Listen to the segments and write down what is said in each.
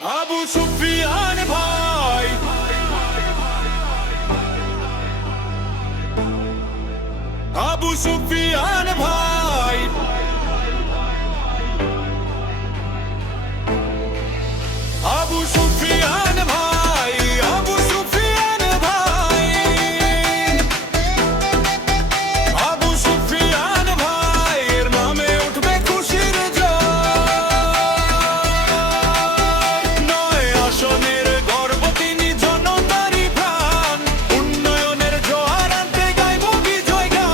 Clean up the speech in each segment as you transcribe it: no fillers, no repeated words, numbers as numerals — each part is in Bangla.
আবু সুফিয়ান ভাই, আবু সুফিয়ান ভাই, আবু সুফিয়ান ভাই, আবু সুফিয়ান ভাই, আবু সুফিয়ান ভাই এর নামে উঠবে খুশির জয়। নয় আসনের গর্ব তিনি, জনতারই প্রাণ, উন্নয়নের জোয়ার আনতে গাইব বিজয় গান।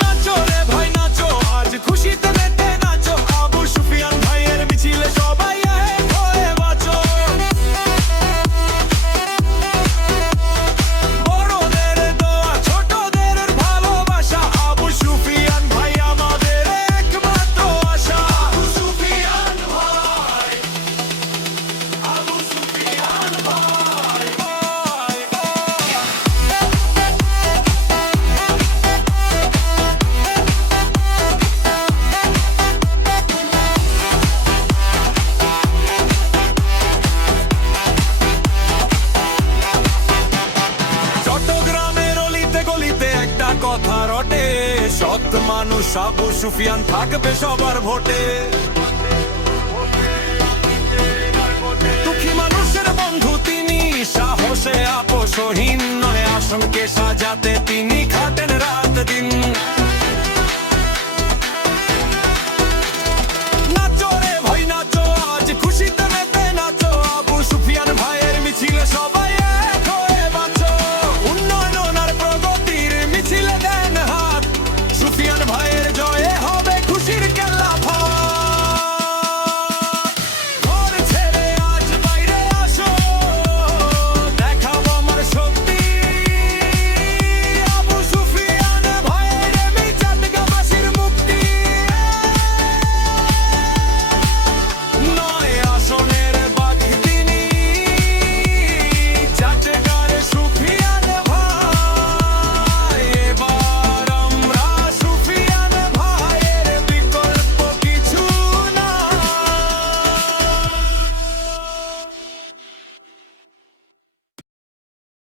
নাচো রে ভাই নাচো, আজ খুশিতে মেতে নাচো, আবু সুফিয়ান ভাইয়ের মিছিলে সবাই এক হয়ে বাঁচো। বড়দের দোয়া, ছোটদের ভালোবাসা, আবু সুফিয়ান ভাই আমাদের একমাত্র আশা। আবু সুফিয়ান ভাই, আবু সুফিয়ান ভাই, চট্টগ্রামের অলিতে গলিতে একটা কথা রটে, সৎ মানুষ আবু সুফিয়ান থাকবে সবার ভোটে। দুঃখী মানুষের বন্ধু তিনি, সাহসে আপোষহীন নয়, আসনকে সাজাতে তিনি